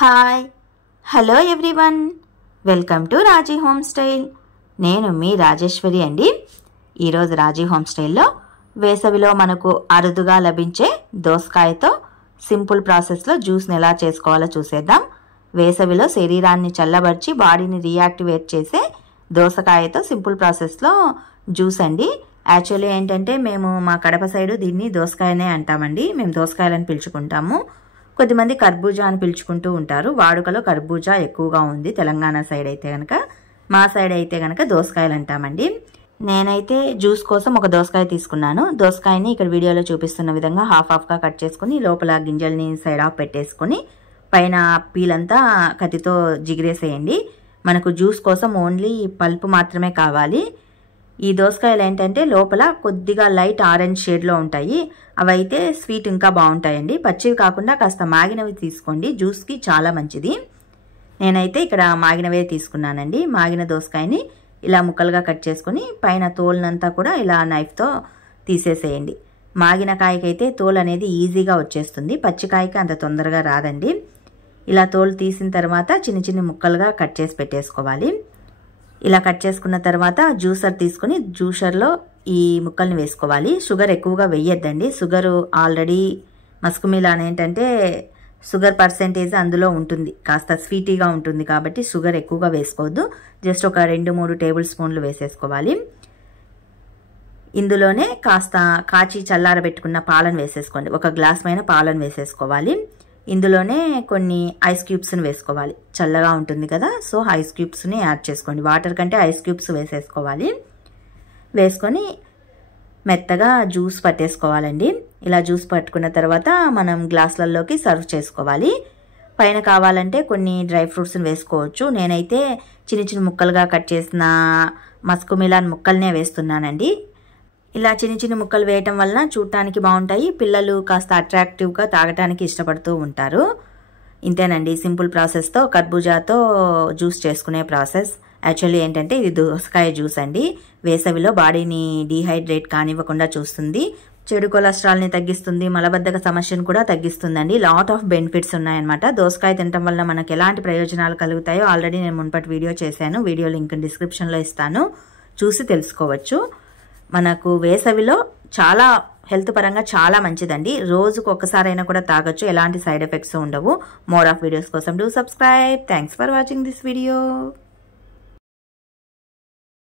Hi hello everyone welcome to Raji home style. నేను మీ రాజేశ్వరి అండి. ఈరోజు రాజీ హోమ్ స్టైల్లో వేసవిలో మనకు అరుదుగా లభించే దోసకాయతో సింపుల్ ప్రాసెస్లో జ్యూస్ని ఎలా చేసుకోవాలో చూసేద్దాం. వేసవిలో శరీరాన్ని చల్లబరిచి బాడీని రియాక్టివేట్ చేసే దోసకాయతో సింపుల్ ప్రాసెస్లో జ్యూస్ అండి. యాక్చువల్లీ ఏంటంటే మేము మా కడప సైడు దీన్ని దోసకాయనే అంటామండి. మేము దోసకాయలని పిలుచుకుంటాము. కొద్దిమంది కర్బూజా అని పిలుచుకుంటూ ఉంటారు. వాడుకలో కర్బూజా ఎక్కువగా ఉంది తెలంగాణ సైడ్ అయితే కనుక. మా సైడ్ అయితే కనుక దోసకాయలు అంటామండి. నేనైతే జ్యూస్ కోసం ఒక దోసకాయ తీసుకున్నాను. దోసకాయని ఇక్కడ వీడియోలో చూపిస్తున్న విధంగా హాఫ్గా కట్ చేసుకుని లోపల గింజల్ని సైడ్ ఆఫ్ పెట్టేసుకొని పైన పీలంతా కత్తితో జిగిరేసేయండి. మనకు జ్యూస్ కోసం ఓన్లీ పల్పు మాత్రమే కావాలి. ఈ దోసకాయలు ఏంటంటే లోపల కొద్దిగా లైట్ ఆరెంజ్ షేడ్లో ఉంటాయి. అవైతే స్వీట్ ఇంకా బాగుంటాయండి. పచ్చివి కాకుండా కాస్త మాగినవి తీసుకోండి, జ్యూస్కి చాలా మంచిది. నేనైతే ఇక్కడ మాగినవే తీసుకున్నానండి. మాగిన దోసకాయని ఇలా ముక్కలుగా కట్ చేసుకుని పైన తోలునంతా కూడా ఇలా నైఫ్తో తీసేసేయండి. మాగిన కాయకైతే తోలు అనేది ఈజీగా వచ్చేస్తుంది, పచ్చికాయకి అంత తొందరగా రాదండి. ఇలా తోలు తీసిన తర్వాత చిన్న చిన్న ముక్కలుగా కట్ చేసి పెట్టేసుకోవాలి. ఇలా కట్ చేసుకున్న తర్వాత జ్యూసర్ తీసుకుని జ్యూసర్లో ఈ ముక్కల్ని వేసుకోవాలి. షుగర్ ఎక్కువగా వేయొద్దండి. షుగరు ఆల్రెడీ మస్క్ మిలాన్ ఏంటంటే షుగర్ పర్సెంటేజ్ అందులో ఉంటుంది, కాస్త స్వీటీగా ఉంటుంది కాబట్టి షుగర్ ఎక్కువగా వేసుకోవద్దు. జస్ట్ ఒక 2-3 టేబుల్ స్పూన్లు వేసేసుకోవాలి. ఇందులోనే కాస్త కాచి చల్లారబెట్టుకున్న పాలను వేసేసుకోండి. ఒక గ్లాస్ పైన పాలను వేసేసుకోవాలి. ఇందులోనే కొన్ని ఐస్ క్యూబ్స్ని వేసుకోవాలి. చల్లగా ఉంటుంది కదా, సో ఐస్ క్యూబ్స్ని యాడ్ చేసుకోండి. వాటర్ కంటే ఐస్ క్యూబ్స్ వేసేసుకోవాలి. వేసుకొని మెత్తగా జ్యూస్ పట్టేసుకోవాలండి. ఇలా జ్యూస్ పట్టుకున్న తర్వాత మనం గ్లాసులలోకి సర్వ్ చేసుకోవాలి. పైన కావాలంటే కొన్ని డ్రై ఫ్రూట్స్ని వేసుకోవచ్చు. నేనైతే చిన్న చిన్న ముక్కలుగా కట్ చేసిన మస్క్ మిలాన్ ముక్కల్నే వేస్తున్నానండి. ఇలా చిన్న చిన్న ముక్కలు వేయటం వలన చూడటానికి బాగుంటాయి. పిల్లలు కాస్త అట్రాక్టివ్గా తాగటానికి ఇష్టపడుతూ ఉంటారు. ఇంతేనండి సింపుల్ ప్రాసెస్తో కర్బూజాతో జ్యూస్ చేసుకునే ప్రాసెస్. యాక్చువల్లీ ఏంటంటే ఇది దోసకాయ జ్యూస్ అండి. వేసవిలో బాడీని డీహైడ్రేట్ కానివ్వకుండా చూస్తుంది, చెడు కొలెస్ట్రాల్ని తగ్గిస్తుంది, మలబద్ధక సమస్యను కూడా తగ్గిస్తుందండి. లాట్ ఆఫ్ బెనిఫిట్స్ ఉన్నాయన్నమాట. దోసకాయ తినటం వల్ల మనకు ఎలాంటి ప్రయోజనాలు కలుగుతాయో ఆల్రెడీ నేను మునుపటి వీడియో చేశాను. వీడియో లింక్ డిస్క్రిప్షన్లో ఇస్తాను, చూసి తెలుసుకోవచ్చు. మనకు వేసవిలో చాలా హెల్త్ పరంగా చాలా మంచిదండి. రోజుకు ఒక్కసారైనా కూడా తాగొచ్చు, ఎలాంటి సైడ్ ఎఫెక్ట్స్ ఉండవు. మోర్ ఆఫ్ వీడియోస్ కోసం do subscribe. Thanks for watching this video.